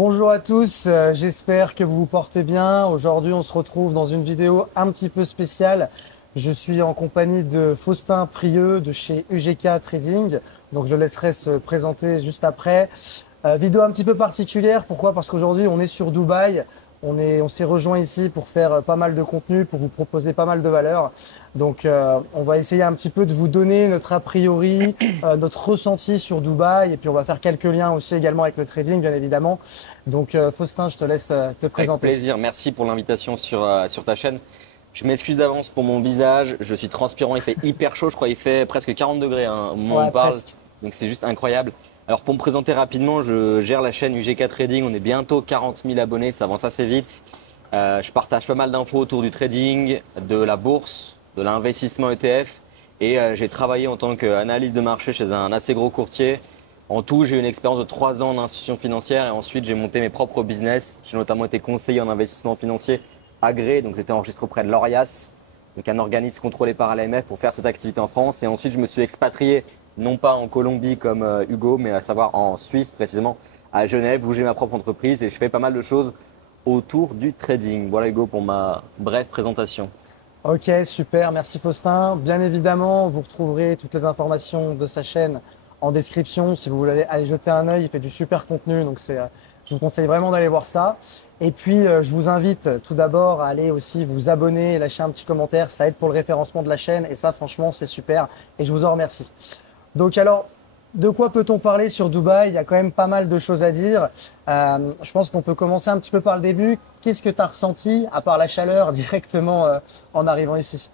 Bonjour à tous, j'espère que vous vous portez bien. Aujourd'hui, on se retrouve dans une vidéo un petit peu spéciale. Je suis en compagnie de Faustin Prieux de chez UGK Trading. Donc, je le laisserai se présenter juste après. Vidéo un petit peu particulière. Pourquoi? Parce qu'aujourd'hui, on est sur Dubaï. On s'est rejoint ici pour faire pas mal de contenu, pour vous proposer pas mal de valeurs. Donc, on va essayer un petit peu de vous donner notre a priori, notre ressenti sur Dubaï. Et puis, on va faire quelques liens aussi également avec le trading, bien évidemment. Donc, Faustin, je te laisse te présenter. Avec plaisir, merci pour l'invitation sur ta chaîne. Je m'excuse d'avance pour mon visage, je suis transpirant, il fait hyper chaud, je crois il fait presque 40 degrés au moment où Ouais, on parle, presque. donc c'est juste incroyable. Alors pour me présenter rapidement, je gère la chaîne UGK Trading, on est bientôt 40 000 abonnés, ça avance assez vite. Je partage pas mal d'infos autour du trading, de la bourse, de l'investissement ETF et j'ai travaillé en tant qu'analyste de marché chez un assez gros courtier. En tout, j'ai eu une expérience de 3 ans en institution financière et ensuite j'ai monté mes propres business. J'ai notamment été conseiller en investissement financier agréé, donc j'étais enregistré auprès de l'ORIAS, donc un organisme contrôlé par l'AMF pour faire cette activité en France. Et ensuite, je me suis expatrié, non pas en Colombie comme Hugo, mais à savoir en Suisse précisément, à Genève, où j'ai ma propre entreprise et je fais pas mal de choses autour du trading. Voilà Hugo pour ma brève présentation. Ok, super, merci Faustin. Bien évidemment, vous retrouverez toutes les informations de sa chaîne en description. Si vous voulez aller jeter un œil, il fait du super contenu, donc je vous conseille vraiment d'aller voir ça. Et puis, je vous invite tout d'abord à aller aussi vous abonner et lâcher un petit commentaire. Ça aide pour le référencement de la chaîne et ça, franchement, c'est super et je vous en remercie. Donc alors, de quoi peut-on parler sur Dubaï? Il y a quand même pas mal de choses à dire. Je pense qu'on peut commencer un petit peu par le début. Qu'est-ce que tu as ressenti, à part la chaleur, directement en arrivant ici?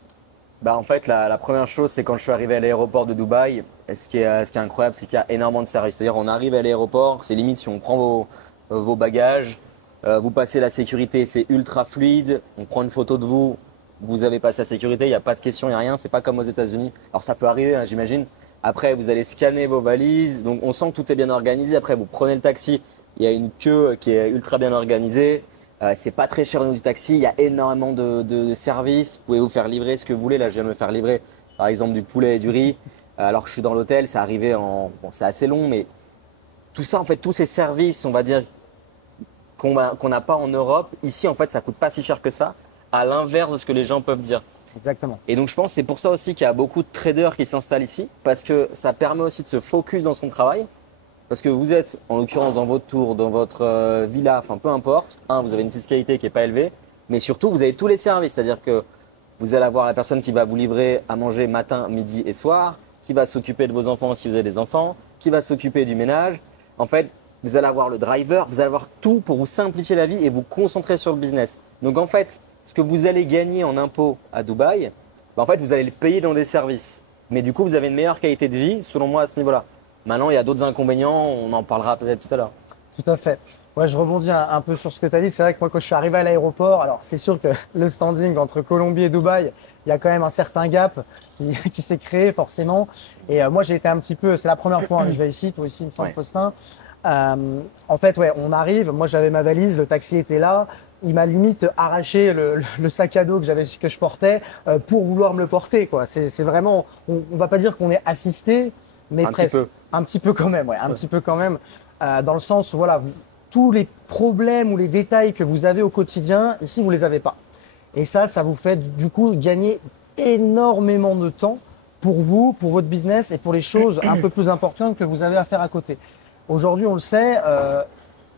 Bah, en fait, la première chose, c'est quand je suis arrivé à l'aéroport de Dubaï, et ce qui est incroyable, c'est qu'il y a énormément de services. C'est-à-dire, on arrive à l'aéroport, c'est limite si on prend vos bagages, vous passez la sécurité, c'est ultra fluide, on prend une photo de vous, vous avez passé la sécurité, il n'y a pas de question, il n'y a rien, c'est pas comme aux États-Unis. Alors ça peut arriver, hein, j'imagine. Après, vous allez scanner vos valises, donc on sent que tout est bien organisé. Après, vous prenez le taxi, il y a une queue qui est ultra bien organisée. C'est pas très cher au niveau du taxi, il y a énormément de services. Vous pouvez vous faire livrer ce que vous voulez. Là, je viens de me faire livrer, par exemple, du poulet et du riz. Alors que je suis dans l'hôtel, c'est arrivé en. Bon, c'est assez long, mais tout ça, en fait, tous ces services, on va dire, qu'on n'a pas en Europe, ici, en fait, ça coûte pas si cher que ça, à l'inverse de ce que les gens peuvent dire. Exactement. Et donc, je pense que c'est pour ça aussi qu'il y a beaucoup de traders qui s'installent ici, parce que ça permet aussi de se focus dans son travail. Parce que vous êtes, en l'occurrence, dans votre tour, dans votre villa, enfin peu importe. Vous avez une fiscalité qui n'est pas élevée, mais surtout, vous avez tous les services. C'est-à-dire que vous allez avoir la personne qui va vous livrer à manger matin, midi et soir, qui va s'occuper de vos enfants si vous avez des enfants, qui va s'occuper du ménage. En fait, vous allez avoir le driver, vous allez avoir tout pour vous simplifier la vie et vous concentrer sur le business. Donc en fait, ce que vous allez gagner en impôts à Dubaï, en fait, vous allez le payer dans des services. Mais du coup, vous avez une meilleure qualité de vie, selon moi, à ce niveau-là. Maintenant, il y a d'autres inconvénients, on en parlera peut-être tout à l'heure. Tout à fait. Ouais, je rebondis un peu sur ce que tu as dit. C'est vrai que moi, quand je suis arrivé à l'aéroport, alors c'est sûr que le standing entre Colombie et Dubaï, il y a quand même un certain gap qui s'est créé forcément. Et moi, j'ai été un petit peu, c'est la première fois que je vais ici, toi ici, il me semble, Ouais. Faustin. En fait, ouais, on arrive. Moi, j'avais ma valise, le taxi était là. Il m'a limite arraché le sac à dos que je portais pour vouloir me le porter, quoi. C'est vraiment, on va pas dire qu'on est assisté, mais Un petit presque. peu. Un petit peu quand même, ouais, un petit peu quand même. Dans le sens où voilà, tous les problèmes ou les détails que vous avez au quotidien, ici, vous les avez pas. Et ça vous fait du coup gagner énormément de temps pour vous, pour votre business et pour les choses un peu plus importantes que vous avez à faire à côté. Aujourd'hui, on le sait,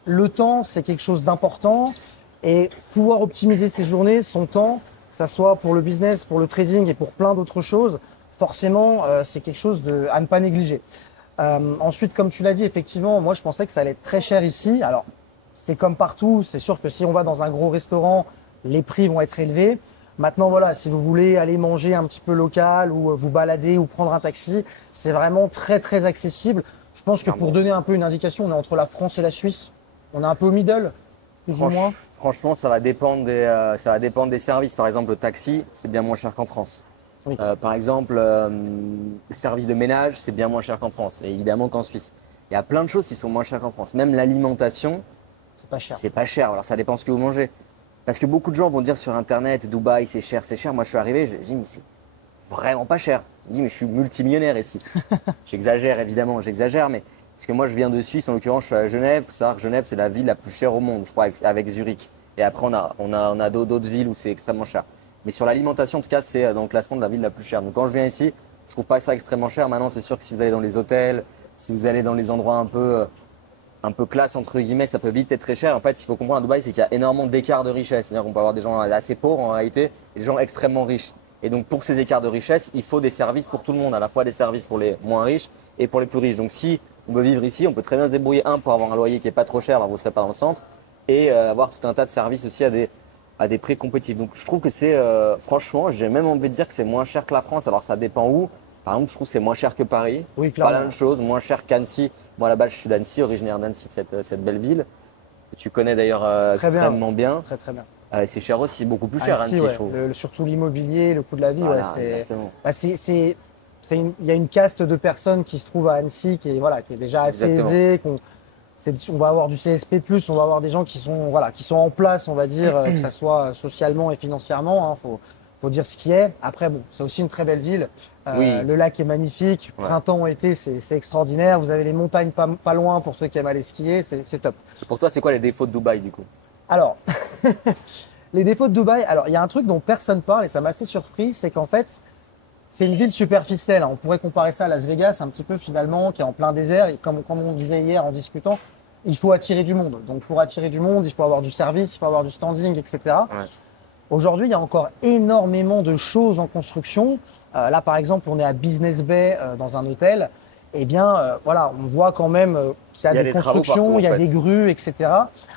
le temps, c'est quelque chose d'important et pouvoir optimiser ses journées, son temps, que ça soit pour le business, pour le trading et pour plein d'autres choses, forcément, c'est quelque chose à ne pas négliger. Ensuite, comme tu l'as dit, effectivement, moi je pensais que ça allait être très cher ici. Alors, c'est comme partout, c'est sûr que si on va dans un gros restaurant, les prix vont être élevés. Maintenant, voilà, si vous voulez aller manger un petit peu local ou vous balader ou prendre un taxi, c'est vraiment très très accessible. Je pense que pour Clairement. donner un peu une indication, on est entre la France et la Suisse. On est un peu au middle, plus ou moins. Franchement, ça va dépendre des services. Par exemple, le taxi, c'est bien moins cher qu'en France. Oui, Par exemple, le service de ménage, c'est bien moins cher qu'en France, et évidemment qu'en Suisse. Il y a plein de choses qui sont moins chères qu'en France. Même l'alimentation, c'est pas cher. c'est pas cher. Alors ça dépend ce que vous mangez. Parce que beaucoup de gens vont dire sur Internet, Dubaï, c'est cher, c'est cher. Moi, je suis arrivé, j'ai dit, mais c'est vraiment pas cher. Je me dis, mais je suis multimillionnaire ici. J'exagère, évidemment, j'exagère, mais Parce que moi, je viens de Suisse, en l'occurrence, je suis à Genève. Il faut savoir que Genève, c'est la ville la plus chère au monde, je crois, avec Zurich. Et après, on a d'autres villes où c'est extrêmement cher. Mais sur l'alimentation, en tout cas, c'est dans le classement de la ville la plus chère. Donc quand je viens ici, je trouve pas ça extrêmement cher. Maintenant, c'est sûr que si vous allez dans les hôtels, si vous allez dans les endroits un peu classe, entre guillemets, ça peut vite être très cher. En fait, il faut comprendre à Dubaï, c'est qu'il y a énormément d'écarts de richesse. C'est-à-dire qu'on peut avoir des gens assez pauvres en réalité et des gens extrêmement riches. Et donc, pour ces écarts de richesse, il faut des services pour tout le monde, à la fois des services pour les moins riches et pour les plus riches. Donc, si on veut vivre ici, on peut très bien se débrouiller, pour avoir un loyer qui est pas trop cher, alors vous ne serez pas dans le centre, et avoir tout un tas de services aussi à des prix compétitifs. Donc, je trouve que c'est, franchement, j'ai même envie de dire que c'est moins cher que la France. Alors, ça dépend où. Par exemple, je trouve que c'est moins cher que Paris. Oui, Pas la clairement. même chose, moins cher qu'Annecy. Moi, là-bas, je suis d'Annecy, originaire d'Annecy, de cette belle ville. Que tu connais d'ailleurs Très bien. extrêmement bien. Très très bien. C'est cher aussi, beaucoup plus cher, Annecy, Annecy, ouais. je trouve. Surtout l'immobilier, le coût de la vie, Voilà, ouais, exactement. il y a une caste de personnes qui se trouvent à Annecy qui est, voilà, qui est déjà assez Exactement. aisée. On va avoir du CSP+, on va avoir des gens qui sont, voilà, qui sont en place, on va dire, que ça soit socialement et financièrement. Hein, faut dire ce qui est. Après, bon, c'est aussi une très belle ville. Oui. Le lac est magnifique. Ouais. Printemps, été, c'est extraordinaire. Vous avez les montagnes pas loin pour ceux qui aiment aller skier. C'est top. Pour toi, c'est quoi les défauts de Dubaï, du coup? Alors, les défauts de Dubaï. Alors, il y a un truc dont personne parle et ça m'a assez surpris, c'est qu'en fait, c'est une ville superficielle. On pourrait comparer ça à Las Vegas un petit peu finalement, qui est en plein désert. Et comme on disait hier en discutant, il faut attirer du monde. Donc, pour attirer du monde, il faut avoir du service, il faut avoir du standing, etc. Ouais. Aujourd'hui, il y a encore énormément de choses en construction. Là, par exemple, on est à Business Bay dans un hôtel. Eh bien, voilà, on voit quand même qu'il y a des travaux constructions, partout, il y a en fait. des grues, etc.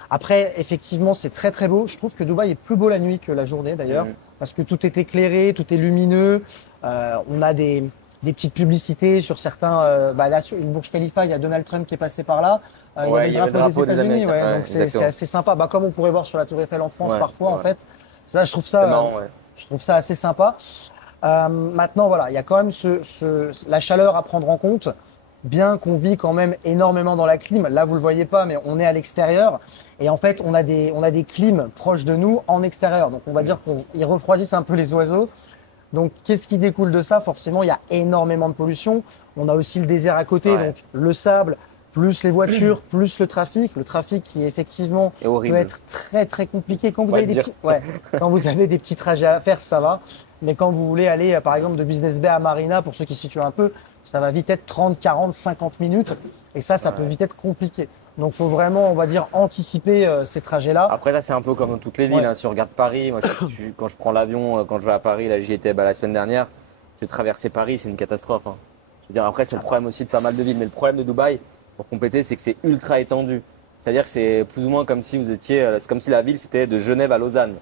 Après, effectivement, c'est très très beau. Je trouve que Dubaï est plus beau la nuit que la journée d'ailleurs, parce que tout est éclairé, tout est lumineux. On a des petites publicités sur certains. Là, sur le Burj Khalifa, il y a Donald Trump qui est passé par là. Il y a le drapeau des États-Unis, Américains. Ouais, donc c'est exactement. assez sympa. Comme on pourrait voir sur la Tour Eiffel en France Ouais, parfois, en ouais. fait. Ça, je trouve C'est ça, marrant, ouais. je trouve ça assez sympa. Maintenant, voilà, il y a quand même la chaleur à prendre en compte. Bien qu'on vit quand même énormément dans la clim, là vous le voyez pas, mais on est à l'extérieur et en fait on a des clims proches de nous en extérieur. Donc on va dire qu'ils refroidissent un peu les oiseaux. Donc qu'est-ce qui découle de ça? Forcément, il y a énormément de pollution. On a aussi le désert à côté, Ouais. donc le sable, plus les voitures, plus le trafic. Le trafic qui effectivement Et horrible. peut être très très compliqué quand vous On va avez le dire. quand vous avez des petits trajets à faire, ça va. Mais quand vous voulez aller, par exemple, de Business Bay à Marina, pour ceux qui se situent un peu, ça va vite être 30, 40, 50 minutes. Et ça peut vite être compliqué. Donc, faut vraiment, on va dire, anticiper ces trajets-là. Après, là, c'est un peu comme dans toutes les villes. Ouais. Hein. Si on regarde Paris, moi, quand je prends l'avion, quand je vais à Paris, là, j'y étais la semaine dernière, j'ai traversé Paris, c'est une catastrophe. Hein. Je veux dire, après, c'est le problème aussi de pas mal de villes. Mais le problème de Dubaï, pour compléter, c'est que c'est ultra étendu. C'est-à-dire que c'est plus ou moins comme si vous étiez, c'est comme si la ville, c'était de Genève à Lausanne.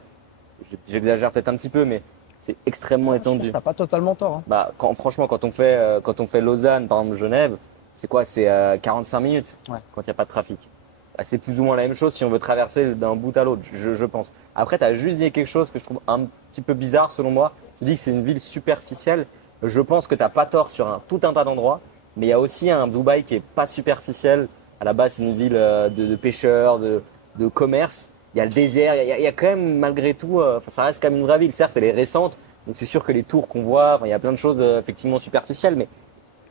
J'exagère peut-être un petit peu, mais c'est extrêmement étendu. T'as pas totalement tort. Hein. Franchement, quand on fait Lausanne, par exemple Genève, c'est quoi? C'est 45 minutes Ouais. quand il n'y a pas de trafic. C'est plus ou moins la même chose si on veut traverser d'un bout à l'autre, je pense. Après, tu as juste dit quelque chose que je trouve un petit peu bizarre selon moi. Tu dis que c'est une ville superficielle. Je pense que tu n'as pas tort sur tout un tas d'endroits, mais il y a aussi un Dubaï qui n'est pas superficiel. À la base, c'est une ville de pêcheurs, de commerce. Il y a le désert, il y a quand même malgré tout, ça reste quand même une vraie ville. Certes, elle est récente, donc c'est sûr que les tours qu'on voit, il y a plein de choses effectivement superficielles, mais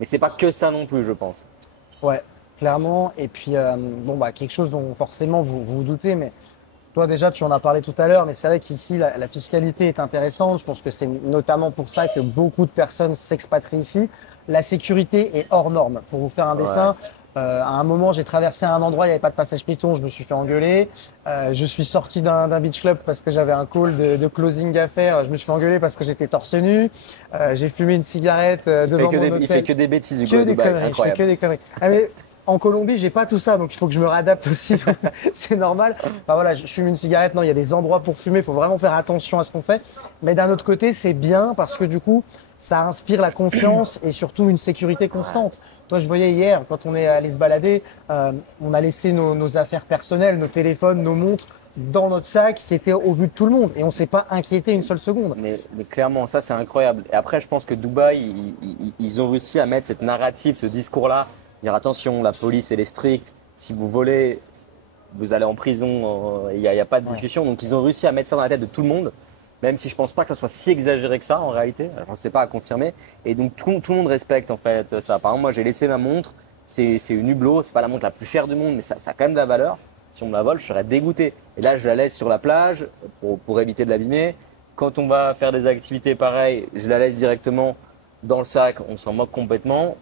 c'est pas que ça non plus, je pense. Ouais, clairement. Et puis, quelque chose dont forcément vous vous doutez, mais toi déjà, tu en as parlé tout à l'heure, mais c'est vrai qu'ici, la fiscalité est intéressante. Je pense que c'est notamment pour ça que beaucoup de personnes s'expatrient ici. La sécurité est hors norme. Pour vous faire un dessin, à un moment, j'ai traversé un endroit, il n'y avait pas de passage piéton, je me suis fait engueuler. Je suis sorti d'un beach club parce que j'avais un call de closing à faire. Je me suis fait engueuler parce que j'étais torse nu. J'ai fumé une cigarette devant mon hôtel. Il fait que des bêtises, Que Hugo, à des Dubaï. conneries, je fais Incroyable. que des conneries. Ah, mais en Colombie, j'ai pas tout ça, donc il faut que je me réadapte aussi. C'est normal. Enfin voilà, je fume une cigarette. Non, il y a des endroits pour fumer. Il faut vraiment faire attention à ce qu'on fait. Mais d'un autre côté, c'est bien parce que du coup, ça inspire la confiance et surtout une sécurité constante. Toi, je voyais hier, quand on est allé se balader, on a laissé nos affaires personnelles, nos téléphones, nos montres dans notre sac qui était au vu de tout le monde et on s'est pas inquiété une seule seconde. Mais clairement, ça c'est incroyable. Et après, je pense que Dubaï, ils ont réussi à mettre cette narrative, ce discours-là. Dire attention, la police elle est stricte. Si vous volez, vous allez en prison. Il n'y a pas de discussion. Donc ils ont réussi à mettre ça dans la tête de tout le monde. Même si je pense pas que ça soit si exagéré que ça en réalité. Je ne sais pas à confirmer. Et donc tout le monde respecte en fait ça. Par exemple, moi j'ai laissé ma montre. c'est une Hublot, c'est pas la montre la plus chère du monde, mais ça a quand même de la valeur. Si on me la vole, je serais dégoûté. Et là, je la laisse sur la plage pour éviter de l'abîmer. Quand on va faire des activités pareilles, je la laisse directement dans le sac, on s'en moque complètement.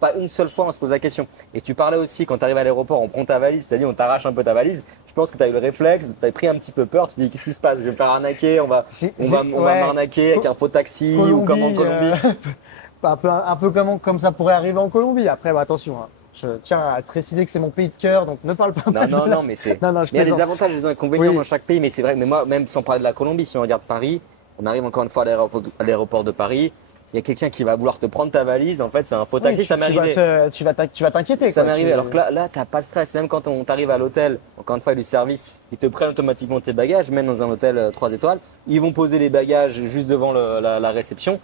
Pas une seule fois, on se pose la question. Et tu parlais aussi, quand tu arrives à l'aéroport, on prend ta valise, c'est-à-dire on t'arrache un peu ta valise. Je pense que tu as eu le réflexe, tu as pris un petit peu peur, tu te dis qu'est-ce qui se passe? Je vais me faire arnaquer, on va m'arnaquer avec un faux taxi ou comme en Colombie. Un peu comme ça pourrait arriver en Colombie. Après, bah, attention, hein. Je tiens à te préciser que c'est mon pays de cœur, donc ne parle pas mal. Non, mais c'est. Non, il y a des avantages et des inconvénients dans chaque pays, mais c'est vrai. Mais moi, même sans parler de la Colombie, si on regarde Paris, on arrive encore une fois à l'aéroport de Paris. Il y a quelqu'un qui va vouloir te prendre ta valise. En fait, c'est un faux taxi. Ça m'est arrivé. Tu vas t'inquiéter. Ça m'est arrivé. Alors que là, tu n'as pas de stress. Même quand on t'arrive à l'hôtel, encore une fois, du service, ils te prennent automatiquement tes bagages, même dans un hôtel 3 étoiles. Ils vont poser les bagages juste devant la réception.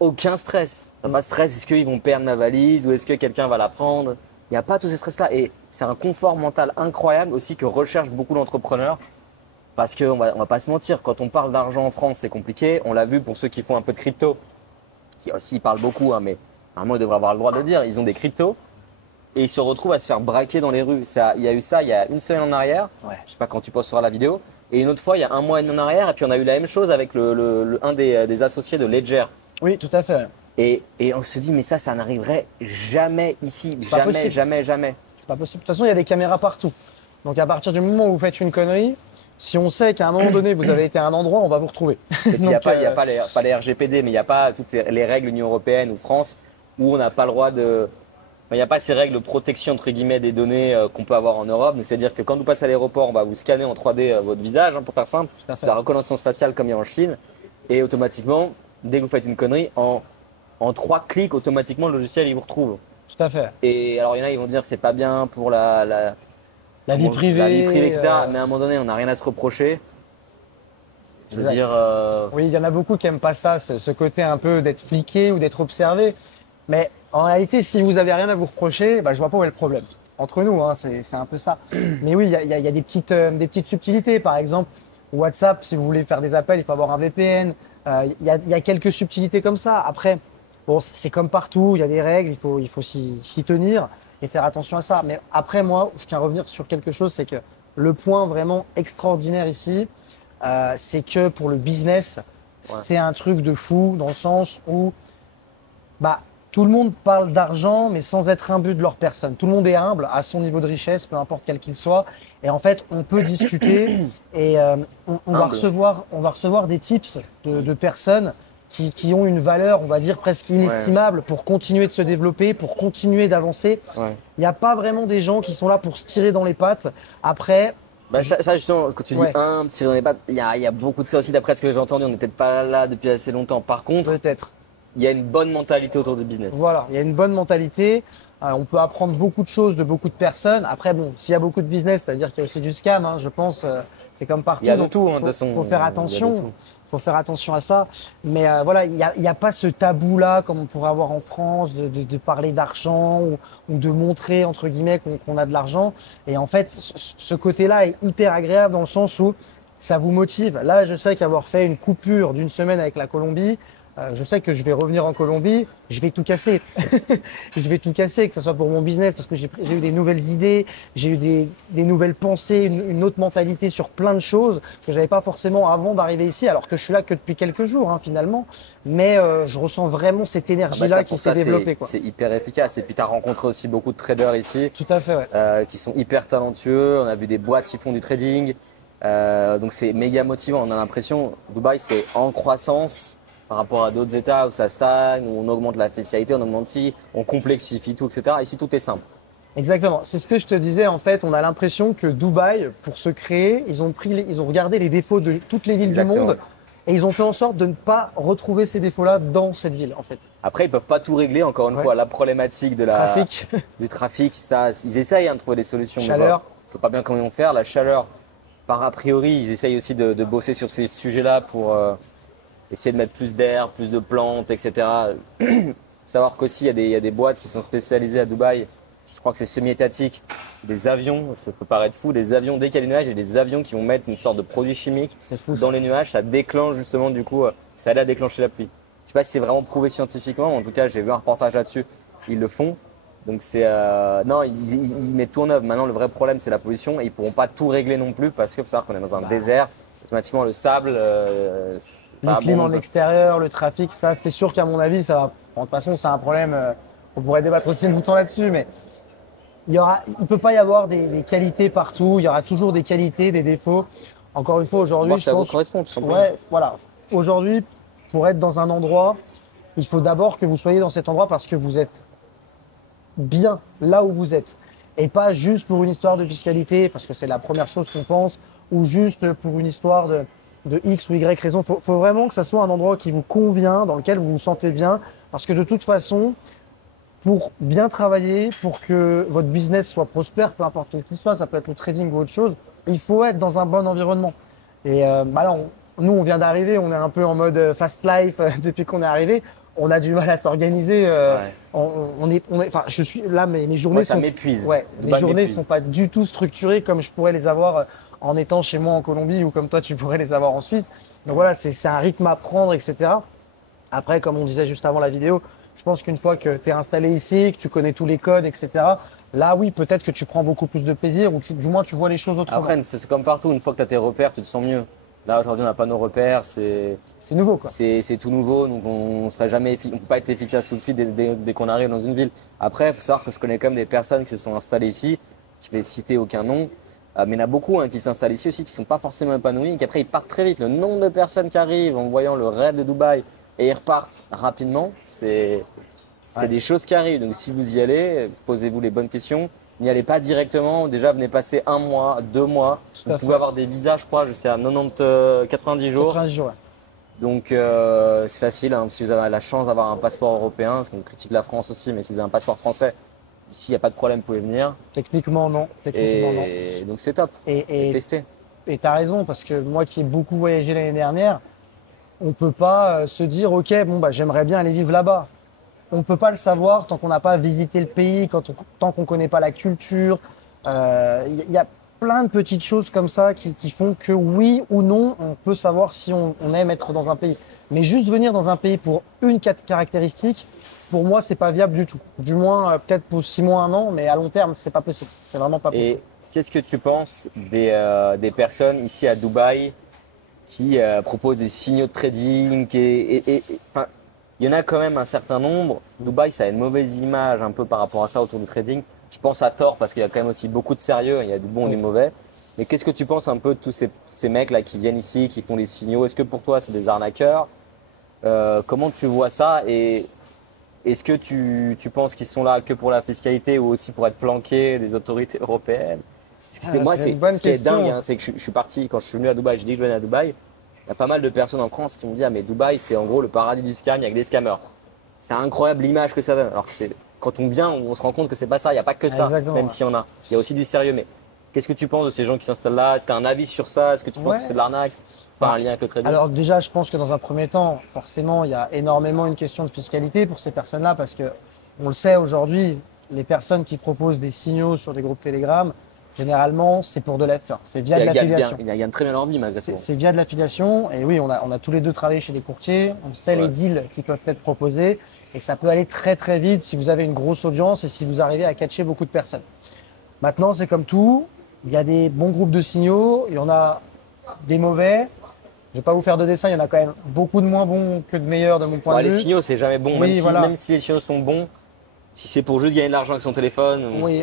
Aucun stress. T'as pas de stress. Est-ce qu'ils vont perdre ma valise ou est-ce que quelqu'un va la prendre? Il n'y a pas tous ces stress-là. Et c'est un confort mental incroyable aussi que recherchent beaucoup d'entrepreneurs. Parce qu'on va pas se mentir, quand on parle d'argent en France, c'est compliqué. On l'a vu pour ceux qui font un peu de crypto, qui aussi parlent beaucoup, hein, mais normalement ils devraient avoir le droit de le dire. Ils ont des cryptos et ils se retrouvent à se faire braquer dans les rues. Il y a eu ça il y a une semaine en arrière. Ouais. Je sais pas quand tu posteras la vidéo. Et une autre fois, il y a un mois et demi en arrière. Et puis on a eu la même chose avec un des associés de Ledger. Oui, tout à fait. Et on se dit, mais ça n'arriverait jamais ici. Jamais. C'est pas possible. De toute façon, il y a des caméras partout. Donc à partir du moment où vous faites une connerie, si on sait qu'à un moment donné, vous avez été à un endroit, on va vous retrouver. Et puis il n'y a pas les RGPD, mais il n'y a pas toutes les règles Union européenne ou France où on n'a pas le droit de. Il n'y a pas ces règles de protection entre guillemets des données qu'on peut avoir en Europe. C'est-à-dire que quand vous passez à l'aéroport, on va vous scanner en 3D votre visage, hein, pour faire simple. C'est la reconnaissance faciale comme il y a en Chine. Et automatiquement, dès que vous faites une connerie, en 3 clics, automatiquement le logiciel il vous retrouve. Tout à fait. Et alors il y en a, ils vont dire c'est pas bien pour la vie privée, etc. Mais à un moment donné, on n'a rien à se reprocher. Je veux dire. Oui, il y en a beaucoup qui n'aiment pas ça, ce côté un peu d'être fliqué ou d'être observé. Mais en réalité, si vous avez rien à vous reprocher, bah, je vois pas où est le problème. Entre nous, hein, c'est un peu ça. Mais oui, il y a des petites subtilités. Par exemple, WhatsApp, si vous voulez faire des appels, il faut avoir un VPN. Il y a quelques subtilités comme ça. Après, bon, c'est comme partout, il y a des règles, il faut s'y tenir et faire attention à ça. Mais après, moi, je tiens à revenir sur quelque chose, c'est que le point vraiment extraordinaire ici, c'est que pour le business, c'est un truc de fou dans le sens où bah, tout le monde parle d'argent, mais sans être imbu de leur personne. Tout le monde est humble à son niveau de richesse, peu importe quel qu'il soit. Et en fait, on peut discuter et on va recevoir des tips de personnes qui ont une valeur, on va dire, presque inestimable pour continuer de se développer, pour continuer d'avancer. Il n'y a pas vraiment des gens qui sont là pour se tirer dans les pattes. Après… ça justement, quand tu dis se tirer dans les pattes, il y a beaucoup de ça aussi, d'après ce que j'ai entendu, on n'est peut-être pas là depuis assez longtemps. Par contre, peut-être. Il y a une bonne mentalité autour du business. Voilà, il y a une bonne mentalité. On peut apprendre beaucoup de choses de beaucoup de personnes. Après, bon, s'il y a beaucoup de business, ça veut dire qu'il y a aussi du scam, hein, je pense. C'est comme partout. Il y a de tout, hein, de toute façon. Faut faire attention. Faut faire attention à ça. Mais voilà, il y a pas ce tabou-là comme on pourrait avoir en France de parler d'argent ou de montrer, entre guillemets, qu'on a de l'argent. Et en fait, ce côté-là est hyper agréable dans le sens où ça vous motive. Là, je sais qu'avoir fait une coupure d'une semaine avec la Colombie, je sais que je vais revenir en Colombie, je vais tout casser. Je vais tout casser, que ce soit pour mon business, parce que j'ai eu des nouvelles idées, j'ai eu des nouvelles pensées, une autre mentalité sur plein de choses que j'avais pas forcément avant d'arriver ici, alors que je suis là que depuis quelques jours, hein, finalement. Mais je ressens vraiment cette énergie-là qui s'est développée. C'est hyper efficace. Et puis tu as rencontré aussi beaucoup de traders ici. Tout à fait, ouais. Qui sont hyper talentueux. On a vu des boîtes qui font du trading. Donc c'est méga motivant. On a l'impression, Dubaï, c'est en croissance par rapport à d'autres États où ça stagne, où on augmente la fiscalité, on augmente ci, on complexifie tout, etc. Ici, tout est simple. Exactement. C'est ce que je te disais. En fait, on a l'impression que Dubaï, pour se créer, ils ont regardé les défauts de toutes les villes du monde et ils ont fait en sorte de ne pas retrouver ces défauts-là dans cette ville, en fait. Après, ils peuvent pas tout régler. Encore une fois, la problématique du trafic, ça, ils essayent de trouver des solutions. Chaleur. Je sais pas bien comment ils vont faire. La chaleur, par a priori, ils essayent aussi de bosser sur ces sujets-là pour essayer de mettre plus d'air, plus de plantes, etc. Savoir qu'aussi, il y a des boîtes qui sont spécialisées à Dubaï. Je crois que c'est semi-étatique. Des avions, ça peut paraître fou, des avions, dès qu'il y a des nuages, il y a des avions qui vont mettre une sorte de produit chimique dans les nuages. Ça déclenche justement, du coup, ça aide à déclencher la pluie. Je sais pas si c'est vraiment prouvé scientifiquement, mais en tout cas, j'ai vu un reportage là-dessus. Ils le font. Donc non, ils mettent tout en œuvre. Maintenant, le vrai problème, c'est la pollution et ils pourront pas tout régler non plus parce qu'il faut savoir qu'on est dans un désert. Automatiquement, le sable, c'est Les pas clims bon. en extérieur, le trafic, ça, c'est sûr qu'à mon avis, ça va. Bon, de toute façon, c'est un problème. On pourrait débattre aussi longtemps là-dessus, mais il peut pas y avoir des qualités partout. Il y aura toujours des qualités, des défauts. Encore une fois, aujourd'hui, Voir je si ça vous pense. correspond, tout simplement. Ouais, voilà. Aujourd'hui, pour être dans un endroit, il faut d'abord que vous soyez dans cet endroit parce que vous êtes bien là où vous êtes. Et pas juste pour une histoire de fiscalité, parce que c'est la première chose qu'on pense, ou juste pour une histoire de X ou Y raison. Faut vraiment que ça soit un endroit qui vous convient, dans lequel vous vous sentez bien, parce que de toute façon, pour bien travailler, pour que votre business soit prospère, peu importe quel qu'il soit, ça peut être le trading ou autre chose, il faut être dans un bon environnement. Et bah là, nous, on vient d'arriver, on est un peu en mode fast life depuis qu'on est arrivé. On a du mal à s'organiser. Ouais. Enfin, je suis là, mais mes journées Moi, ça sont, m'épuise. ouais, De mes base, journées m'épuise. sont pas du tout structurées comme je pourrais les avoir en étant chez moi en Colombie ou comme toi, tu pourrais les avoir en Suisse. Donc voilà, c'est un rythme à prendre, etc. Après, comme on disait juste avant la vidéo, je pense qu'une fois que tu es installé ici, que tu connais tous les codes, etc., là, oui, peut-être que tu prends beaucoup plus de plaisir ou que du moins tu vois les choses autrement. Après, c'est comme partout. Une fois que tu as tes repères, tu te sens mieux. Là, aujourd'hui, on n'a pas nos repères. C'est nouveau, quoi. C'est tout nouveau, donc on serait jamais, on peut pas être efficace tout de suite dès qu'on arrive dans une ville. Après, il faut savoir que je connais quand même des personnes qui se sont installées ici. Je vais citer aucun nom, mais il y en a beaucoup qui s'installent ici aussi, qui sont pas forcément épanouis, et qui après ils partent très vite. Le nombre de personnes qui arrivent en voyant le rêve de Dubaï et ils repartent rapidement, c'est des choses qui arrivent. Donc si vous y allez, posez-vous les bonnes questions. N'y allez pas directement. Déjà, venez passer 1 mois, 2 mois. Tout à Vous pouvez fait. avoir des visas, je crois, jusqu'à 90 jours. 90 jours, ouais. Donc c'est facile, si vous avez la chance d'avoir un passeport européen, parce qu'on critique la France aussi, mais si vous avez un passeport français, ici il n'y a pas de problème, vous pouvez venir. Techniquement, non. Techniquement, non. Et donc c'est top, Et tester. tu as raison, parce que moi qui ai beaucoup voyagé l'année dernière, on ne peut pas se dire, OK, bon, bah, j'aimerais bien aller vivre là-bas. On ne peut pas le savoir tant qu'on n'a pas visité le pays, tant qu'on ne connaît pas la culture. Il y a plein de petites choses comme ça qui font que oui ou non, on peut savoir si on aime être dans un pays. Mais juste venir dans un pays pour une caractéristique, pour moi, c'est pas viable du tout. Du moins, peut-être pour 6 mois, 1 an, mais à long terme, c'est pas possible. C'est vraiment pas possible. Et qu'est-ce que tu penses des personnes ici à Dubaï qui proposent des signaux de trading enfin, il y en a quand même un certain nombre. Dubaï, ça a une mauvaise image un peu par rapport à ça autour du trading. Je pense à tort parce qu'il y a quand même aussi beaucoup de sérieux, il y a du bon et du mauvais. Mais qu'est-ce que tu penses un peu de tous ces mecs-là qui viennent ici, qui font les signaux? Est-ce que pour toi, c'est des arnaqueurs? Comment tu vois ça? Et est-ce que tu penses qu'ils sont là que pour la fiscalité ou aussi pour être planqués des autorités européennes? Parce que moi, c'est une bonne ce qui est question. dingue, c'est que je suis parti, quand je suis venu à Dubaï, j'ai dit que je venais à Dubaï. Il y a pas mal de personnes en France qui m'ont dit, ah mais Dubaï, c'est en gros le paradis du scam, il y a que des scammers. C'est incroyable l'image que ça donne. Alors que quand on vient, on se rend compte que c'est pas ça, il n'y a pas que ça, Exactement, même ouais. s'il y en a. Il y a aussi du sérieux. Mais qu'est-ce que tu penses de ces gens qui s'installent là? Est-ce que tu as un avis sur ça? Est-ce que tu penses Ouais. que c'est de l'arnaque? Enfin, un lien avec le trading? Alors déjà, je pense que dans un premier temps, forcément, il y a énormément une question de fiscalité pour ces personnes-là parce que on le sait aujourd'hui, les personnes qui proposent des signaux sur des groupes Telegram, généralement, c'est pour de enfin, c'est via de l'affiliation. Ils gagnent très bien leur vie malgré tout. C'est via de l'affiliation. Et oui, on a tous les deux travaillé chez des courtiers. On sait les deals qui peuvent être proposés. Et ça peut aller très très vite si vous avez une grosse audience et si vous arrivez à catcher beaucoup de personnes. Maintenant, c'est comme tout. Il y a des bons groupes de signaux. Il y en a des mauvais. Je vais pas vous faire de dessin. Il y en a quand même beaucoup de moins bons que de meilleurs de mon point de Les vue. signaux, c'est jamais bon. Oui, voilà. Même si les signaux sont bons, si c'est pour juste gagner de l'argent avec son téléphone, Oui.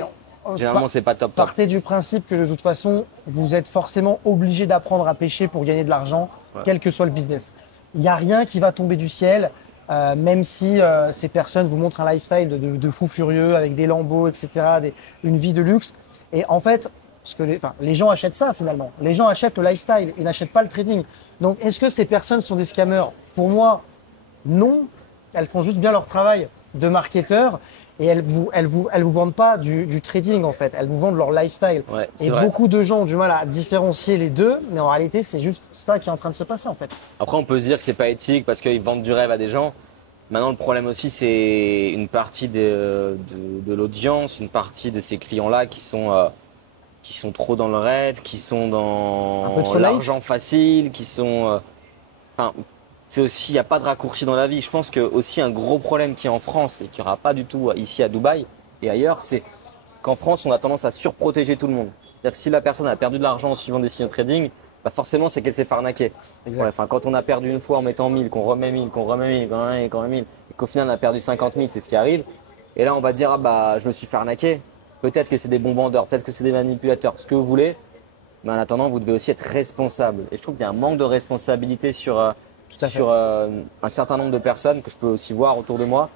généralement, c'est pas top. Partez du principe que de toute façon, vous êtes forcément obligé d'apprendre à pêcher pour gagner de l'argent, quel que soit le business. Il n'y a rien qui va tomber du ciel, même si ces personnes vous montrent un lifestyle de fou furieux avec des Lambeaux, etc., une vie de luxe. Et en fait, parce que les gens achètent ça finalement. Les gens achètent le lifestyle, ils n'achètent pas le trading. Donc, est-ce que ces personnes sont des scammers? Pour moi, non. Elles font juste bien leur travail de marketeur. Et elles vous vendent pas du trading en fait, elles vous vendent leur lifestyle. Ouais, c'est et vrai. beaucoup de gens ont du mal à différencier les deux, mais en réalité c'est juste ça qui est en train de se passer en fait. Après, on peut se dire que c'est pas éthique parce qu'ils vendent du rêve à des gens. Maintenant, le problème aussi, c'est une partie de l'audience, une partie de ces clients-là qui sont trop dans le rêve, qui sont Un peu dans trop l'argent facile, qui sont. Enfin, c'est aussi, il n'y a pas de raccourci dans la vie. Je pense que aussi un gros problème qui est en France et qu'il n'y aura pas du tout ici à Dubaï, et ailleurs, c'est qu'en France, on a tendance à surprotéger tout le monde. C'est-à-dire que si la personne a perdu de l'argent en suivant des signaux trading, bah forcément, c'est qu'elle s'est fait arnaquer. Exact. Ouais, enfin, quand on a perdu une fois en mettant 1000, qu'on remet 1000, qu'on remet 1000, qu'on remet 1000, et qu'au final, on a perdu 50 000, c'est ce qui arrive. Et là, on va dire, ah bah, je me suis fait arnaquer. Peut-être que c'est des bons vendeurs, peut-être que c'est des manipulateurs, ce que vous voulez. Mais en attendant, vous devez aussi être responsable. Et je trouve qu'il y a un manque de responsabilité sur un certain nombre de personnes que je peux aussi voir autour de moi.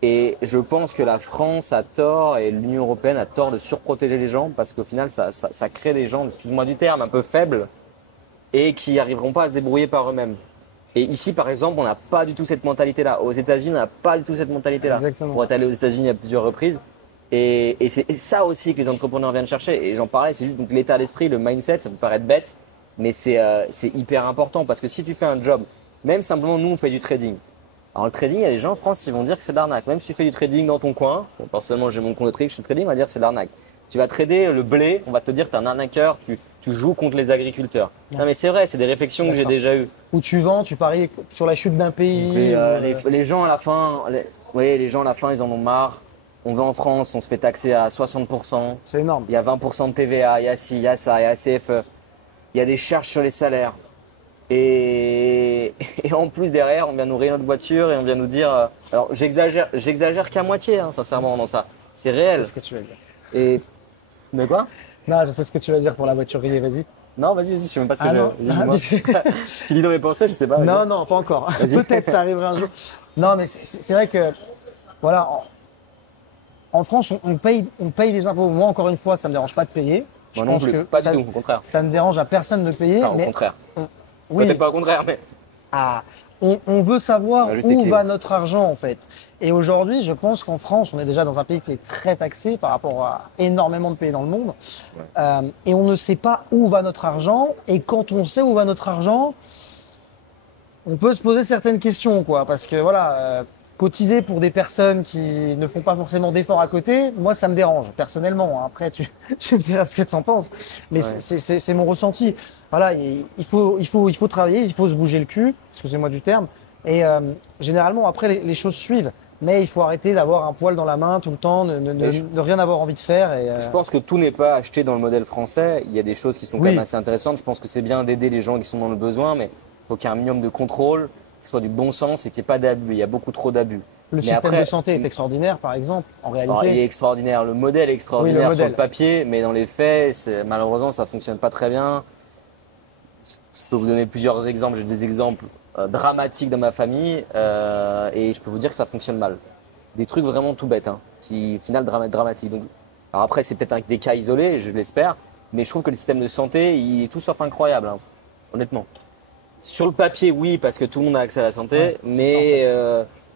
Et je pense que la France a tort et l'Union européenne a tort de surprotéger les gens parce qu'au final, ça crée des gens, excuse-moi du terme, un peu faibles et qui n'arriveront pas à se débrouiller par eux-mêmes. Et ici, par exemple, on n'a pas du tout cette mentalité-là. Aux États-Unis, on n'a pas du tout cette mentalité-là. Exactement. Pour être allé aux États-Unis à plusieurs reprises. Et c'est ça aussi que les entrepreneurs viennent chercher. Et j'en parlais, c'est juste donc l'état d'esprit, le mindset, ça peut paraître bête, mais c'est hyper important parce que si tu fais un job, même simplement nous, on fait du trading. Alors le trading, il y a des gens en France qui vont dire que c'est de l'arnaque. Même si tu fais du trading dans ton coin, bon, personnellement j'ai mon compte de trading, je fais du trading, on va dire que c'est de l'arnaque. Tu vas trader le blé, on va te dire que tu es un arnaqueur, tu joues contre les agriculteurs. Non mais c'est vrai, c'est des réflexions que j'ai déjà eues. Où tu vends, tu paries sur la chute d'un pays. Les gens à la fin, les gens à la fin, ils en ont marre. On va en France, on se fait taxer à 60%. C'est énorme. Il y a 20% de TVA, il y a ci, il y a ça, il y a CFE. Il y a des charges sur les salaires. Et en plus derrière, on vient nous rayer notre voiture et on vient nous dire. Alors j'exagère qu'à moitié, hein, sincèrement, dans ça. C'est réel. Je sais ce que tu veux dire. Et mais quoi? Non, je sais ce que tu vas dire pour la voiture rayée, vas-y. Non, vas-y, je sais même pas ce que non. Tu lis dans mes pensées, je sais pas. Non, non, pas encore. Vas-y. Peut-être ça arrivera un jour. Non, mais c'est vrai que, voilà, en France, on paye des impôts. Moi, encore une fois, ça me dérange pas de payer. Moi non plus, pas du tout, au contraire. Ça ne dérange à personne de payer. Enfin, au mais contraire. oui, Peut-être pas au contraire, mais. on veut savoir Juste où équilibre. va notre argent, en fait. Et aujourd'hui, je pense qu'en France, on est déjà dans un pays qui est très taxé par rapport à énormément de pays dans le monde. Ouais. Et on ne sait pas où va notre argent. Et quand on sait où va notre argent, on peut se poser certaines questions, quoi. Parce que voilà, cotiser pour des personnes qui ne font pas forcément d'efforts à côté, moi, ça me dérange, personnellement. Après, tu me diras ce que tu en penses. Mais Ouais. c'est mon ressenti. Voilà, il faut travailler, il faut se bouger le cul, excusez-moi du terme. Et généralement, après, les choses suivent. Mais il faut arrêter d'avoir un poil dans la main tout le temps, ne rien avoir envie de faire. Et, Je pense que tout n'est pas acheté dans le modèle français. Il y a des choses qui sont quand Oui. même assez intéressantes. Je pense que c'est bien d'aider les gens qui sont dans le besoin, mais il faut qu'il y ait un minimum de contrôle, que ce soit du bon sens et qu'il n'y ait pas d'abus. Il y a beaucoup trop d'abus. le Mais système après- de santé est extraordinaire, par exemple, en Alors, il est réalité. extraordinaire. Le modèle est extraordinaire Oui, le sur le modèle. papier, mais dans les faits, malheureusement, ça fonctionne pas très bien. Je peux vous donner plusieurs exemples. J'ai des exemples dramatiques dans ma famille et je peux vous dire que ça fonctionne mal. Des trucs vraiment tout bêtes, hein, qui au final dramatiques. Donc, alors après, c'est peut-être des cas isolés, je l'espère, mais je trouve que le système de santé, il est tout sauf incroyable, hein, honnêtement. Sur le papier, oui, parce que tout le monde a accès à la santé, Ouais, mais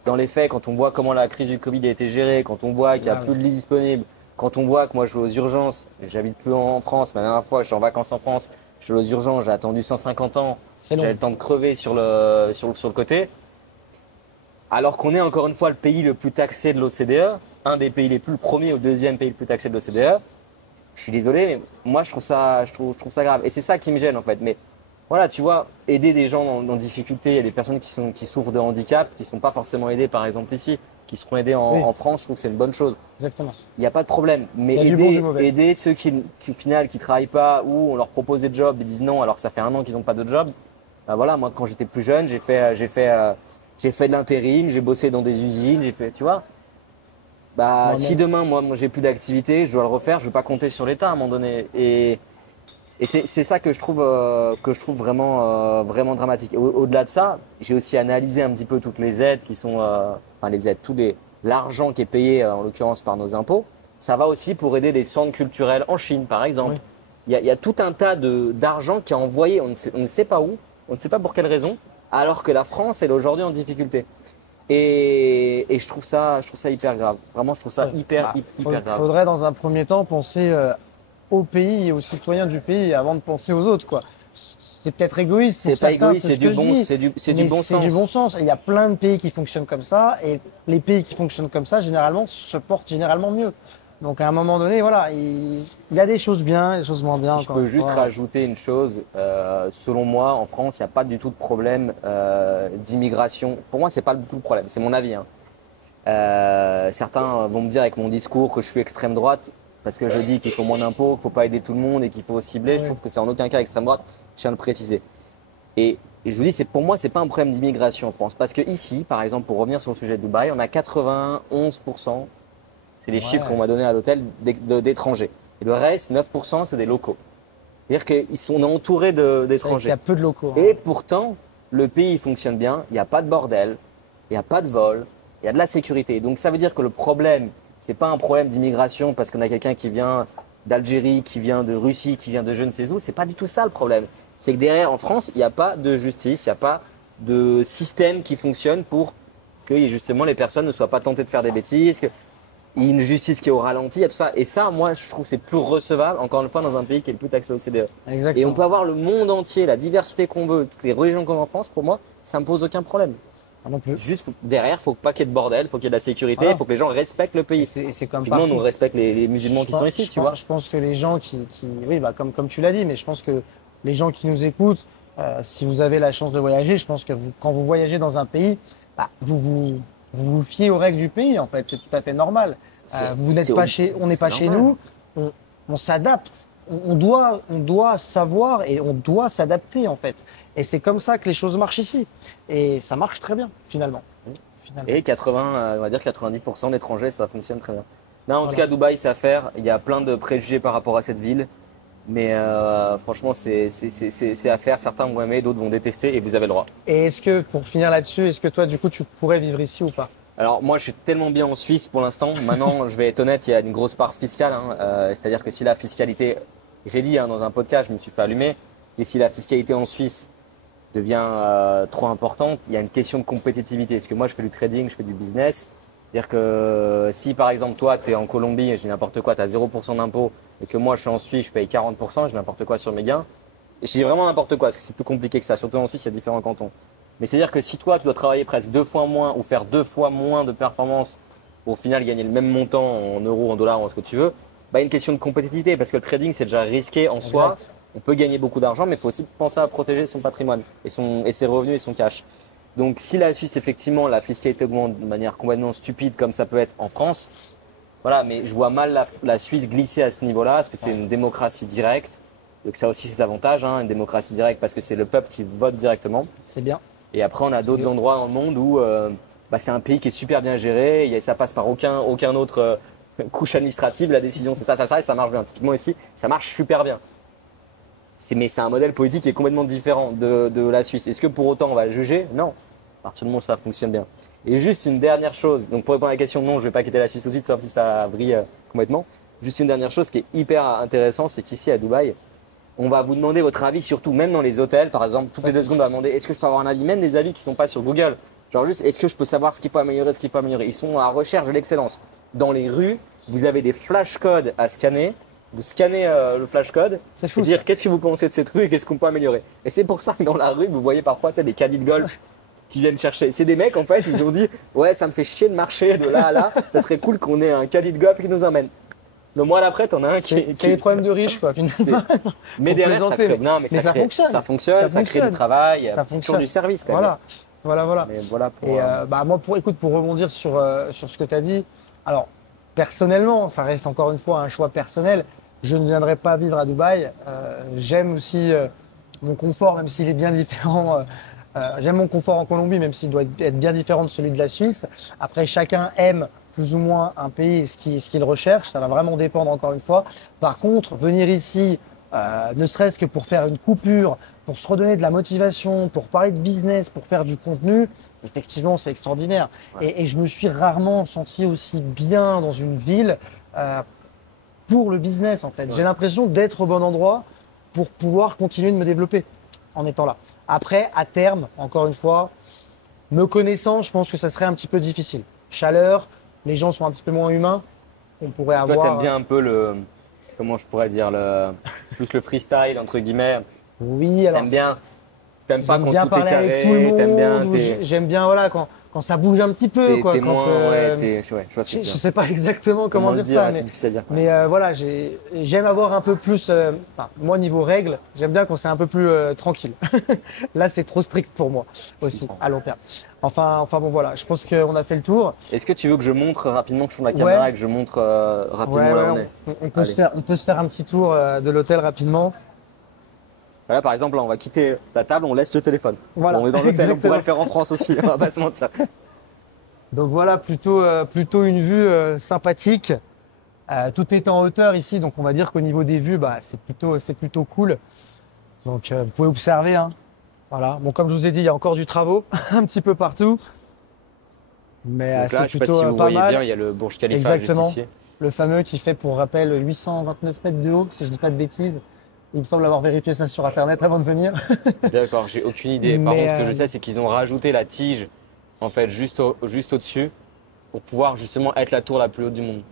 dans les faits, quand on voit comment la crise du Covid a été gérée, quand on voit qu'il n'y a Ah, plus de lits disponibles, quand on voit que moi je vais aux urgences, j'habite plus en France, mais la dernière fois je suis en vacances en France, je vais aux urgences, j'ai attendu 150 ans, C'est long. j'avais le temps de crever sur le côté. Alors qu'on est encore une fois le pays le plus taxé de l'OCDE, un des pays les plus, le premier ou le deuxième pays le plus taxé de l'OCDE. Je suis désolé, mais moi je trouve ça grave. Et c'est ça qui me gêne en fait. Mais voilà, tu vois, aider des gens en difficulté, il y a des personnes qui souffrent de handicap, qui ne sont pas forcément aidées par exemple ici, qui seront aidées Oui. en France, je trouve que c'est une bonne chose. Exactement. Il n'y a pas de problème. Mais Il y a du bon, du mauvais. aider ceux qui au final qui travaillent pas ou on leur propose des jobs, ils disent non alors que ça fait un an qu'ils n'ont pas de job. Ben voilà, moi quand j'étais plus jeune, j'ai fait de l'intérim, j'ai bossé dans des usines, tu vois. Bah Moi-même. si demain moi j'ai plus d'activité, je dois le refaire, je ne vais pas compter sur l'État à un moment donné. Et c'est ça que je trouve vraiment dramatique. Et au-delà de ça, j'ai aussi analysé un petit peu toutes les aides qui sont, enfin les aides, l'argent qui est payé en l'occurrence par nos impôts. Ça va aussi pour aider des centres culturels en Chine, par exemple. Oui. Il y a tout un tas d'argent qui est envoyé, on ne sait pas où, on ne sait pas pour quelle raison, alors que la France elle est aujourd'hui en difficulté. Et je trouve ça hyper grave. Vraiment, je trouve ça hyper grave. Faudrait dans un premier temps penser au pays et aux citoyens du pays avant de penser aux autres, quoi. C'est peut-être égoïste. C'est pour pas certains, égoïste, ce que je dis, c'est du mais bon sens. C'est du bon sens. Et il y a plein de pays qui fonctionnent comme ça, et les pays qui fonctionnent comme ça, généralement, se portent généralement mieux. Donc à un moment donné, voilà, il y a des choses bien, des choses moins bien. Si je encore peux une juste fois. rajouter une chose, selon moi, en France, il n'y a pas du tout de problème d'immigration. Pour moi, c'est pas du tout le problème, c'est mon avis, hein. Certains vont me dire avec mon discours que je suis extrême droite parce que je dis qu'il faut moins d'impôts, qu'il ne faut pas aider tout le monde et qu'il faut cibler. Je trouve que c'est en aucun cas extrême droite. Je tiens à le préciser. Et je vous dis, pour moi, c'est pas un problème d'immigration en France. Parce que ici, par exemple, pour revenir sur le sujet de Dubaï, on a 91%, c'est les chiffres qu'on m'a donnés à l'hôtel, d'étrangers. Et le reste, 9%, c'est des locaux. C'est-à-dire qu'ils sont entourés d'étrangers. Il y a peu de locaux. Et pourtant, le pays fonctionne bien, il n'y a pas de bordel, il n'y a pas de vol, il y a de la sécurité. Donc ça veut dire que le problème, c'est pas un problème d'immigration parce qu'on a quelqu'un qui vient d'Algérie, qui vient de Russie, qui vient de je ne sais où. C'est pas du tout ça le problème. C'est que derrière, en France, il n'y a pas de justice, il n'y a pas de système qui fonctionne pour que justement les personnes ne soient pas tentées de faire des bêtises, qu'il y ait une justice qui est au ralenti, il y a tout ça. Et ça, moi, je trouve que c'est plus recevable, encore une fois, dans un pays qui est le plus taxé au CDE. Exactement. Et on peut avoir le monde entier, la diversité qu'on veut, toutes les religions qu'on veut en France, pour moi, ça ne me pose aucun problème. Non plus. Juste, derrière, il faut pas qu'il y ait de bordel, il faut qu'il y ait de la sécurité, il faut que les gens respectent le pays. C'est comme Tout le monde, partout. on respecte les musulmans qui sont ici, tu vois. Je pense que les gens oui, bah, comme tu l'as dit, mais je pense que les gens qui nous écoutent, si vous avez la chance de voyager, je pense que quand vous voyagez dans un pays, bah, vous fiez aux règles du pays, en fait. C'est tout à fait normal. On n'est pas chez nous, on s'adapte. On doit savoir et on doit s'adapter, en fait. Et c'est comme ça que les choses marchent ici. Et ça marche très bien, finalement. Et 80, on va dire 90% d'étrangers, ça fonctionne très bien. Non, en tout cas, Dubaï, c'est à faire. Il y a plein de préjugés par rapport à cette ville. Mais franchement, c'est à faire. Certains vont aimer, d'autres vont détester et vous avez le droit. Et est-ce que, pour finir là-dessus, est-ce que toi, du coup, tu pourrais vivre ici ou pas? Alors moi, je suis tellement bien en Suisse pour l'instant. Maintenant, je vais être honnête, il y a une grosse part fiscale. C'est-à-dire que si la fiscalité, j'ai dit dans un podcast, je me suis fait allumer, et si la fiscalité en Suisse devient trop importante, il y a une question de compétitivité. Parce que moi, je fais du trading, je fais du business. C'est-à-dire que si par exemple, toi, tu es en Colombie et je dis n'importe quoi, tu as 0% d'impôt, et que moi, je suis en Suisse, je paye 40%, je dis n'importe quoi sur mes gains. Et je dis vraiment n'importe quoi, parce que c'est plus compliqué que ça. Surtout en Suisse, il y a différents cantons. Mais c'est-à-dire que si toi, tu dois travailler presque 2 fois moins ou faire 2 fois moins de performance pour au final gagner le même montant en euros, en dollars, en ce que tu veux, bah, il y a une question de compétitivité parce que le trading, c'est déjà risqué en soi. On peut gagner beaucoup d'argent, mais il faut aussi penser à protéger son patrimoine et ses revenus et son cash. Donc, si la Suisse, effectivement, la fiscalité augmente de manière complètement stupide, comme ça peut être en France, voilà, mais je vois mal la Suisse glisser à ce niveau-là parce que c'est une démocratie directe. Donc, ça a aussi ses avantages, hein, une démocratie directe parce que c'est le peuple qui vote directement. C'est bien. Et après, on a d'autres endroits dans le monde où c'est un pays qui est super bien géré, et ça passe par aucun autre couche administrative, la décision c'est ça, et ça marche bien. Typiquement ici, ça marche super bien. Mais c'est un modèle politique qui est complètement différent de la Suisse. Est-ce que pour autant on va juger? Non. À partir du moment où ça fonctionne bien. Et juste une dernière chose, donc pour répondre à la question, non, je ne vais pas quitter la Suisse tout de suite, sauf si ça brille complètement. Juste une dernière chose qui est hyper intéressante, c'est qu'ici à Dubaï, on va vous demander votre avis, surtout même dans les hôtels, par exemple, toutes les 2 secondes, on va demander est-ce que je peux avoir un avis, même des avis qui ne sont pas sur Google. Genre juste, est-ce que je peux savoir ce qu'il faut améliorer, ce qu'il faut améliorer. Ils sont à la recherche de l'excellence. Dans les rues, vous avez des flashcodes à scanner. Vous scannez le flashcode et dire qu'est-ce que vous pensez de cette rue et qu'est-ce qu'on peut améliorer. Et c'est pour ça que dans la rue, vous voyez parfois des caddies de golf qui viennent chercher. C'est des mecs, en fait, ils ont dit ouais, ça me fait chier de marcher de là à là. Ça serait cool qu'on ait un caddie de golf qui nous emmène. Le mois d'après, t'en as un qui. C'est les problèmes de riches, quoi, finalement. Mais derrière, ça crée. Non, mais ça fonctionne. Ça fonctionne, ça crée du travail, ça fonctionne du service, quand même. Voilà. Mais voilà pour, et moi, pour rebondir sur ce que tu as dit, alors, personnellement, ça reste encore une fois un choix personnel. Je ne viendrai pas vivre à Dubaï. J'aime aussi mon confort, même s'il est bien différent. J'aime mon confort en Colombie, même s'il doit être bien différent de celui de la Suisse. Après, chacun aime plus ou moins un pays, ce qu'il recherche. Ça va vraiment dépendre encore une fois. Par contre, venir ici, ne serait-ce que pour faire une coupure, pour se redonner de la motivation, pour parler de business, pour faire du contenu, effectivement, c'est extraordinaire. Ouais. Et je me suis rarement senti aussi bien dans une ville pour le business, en fait. Ouais. J'ai l'impression d'être au bon endroit pour pouvoir continuer de me développer en étant là. Après, à terme, encore une fois, me connaissant, je pense que ça serait un petit peu difficile. Chaleur, les gens sont un petit peu moins humains. On pourrait avoir. Toi, t'aimes bien un peu le, comment je pourrais dire, plus le freestyle entre guillemets. Oui, alors. T'aimes bien. T'aimes pas J'aime quand bien tout est parler avec tout le carré, t'aimes bien, monde. J'aime bien voilà quand ça bouge un petit peu quoi. t'es Quand, moins, ouais, ouais, je vois ce que je tu veux dire. sais pas exactement comment le dire ça, ouais, c'est difficile à dire. mais voilà, j'aime avoir un peu plus. Enfin, moi niveau règles, j'aime bien quand c'est un peu plus tranquille. Là, c'est trop strict pour moi aussi à long terme. Enfin bon voilà, je pense qu'on a fait le tour. Est-ce que tu veux que je montre rapidement, que je tourne la caméra Ouais. et que je montre rapidement Ouais, là où ouais, on est? on peut se faire un petit tour de l'hôtel rapidement. Voilà, par exemple, là, on va quitter la table, on laisse le téléphone. Voilà, Bon, on est dans l'hôtel, on exactement. pourrait le faire en France aussi, on va pas se mentir. Donc voilà, plutôt une vue sympathique. Tout est en hauteur ici, donc on va dire qu'au niveau des vues, bah, c'est plutôt cool. Donc vous pouvez observer. Hein. Voilà. Bon, comme je vous ai dit, il y a encore du travaux un petit peu partout. Mais Donc là, c'est je sais pas plutôt si vous pas voyez mal. bien, il y a le Burj Khalifa Exactement. juste ici. Le fameux qui fait, pour rappel, 829 mètres de haut, si je dis pas de bêtises. Il me semble avoir vérifié ça sur Internet avant de venir. D'accord, j'ai aucune idée. Par Mais, contre, ce que je sais, c'est qu'ils ont rajouté la tige, en fait, juste au-dessus, pour pouvoir justement être la tour la plus haute du monde.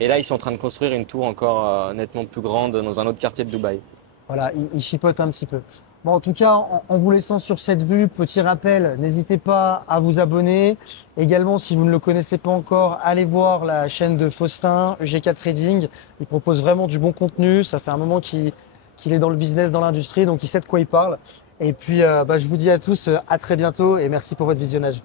Et là, ils sont en train de construire une tour encore nettement plus grande dans un autre quartier de Dubaï. Voilà, il chipote un petit peu. Bon, en tout cas, en vous laissant sur cette vue, petit rappel, n'hésitez pas à vous abonner. Également, si vous ne le connaissez pas encore, allez voir la chaîne de Faustin, EGK Trading. Il propose vraiment du bon contenu. Ça fait un moment qu'il est dans le business, dans l'industrie, donc il sait de quoi il parle. Et puis, je vous dis à tous à très bientôt et merci pour votre visionnage.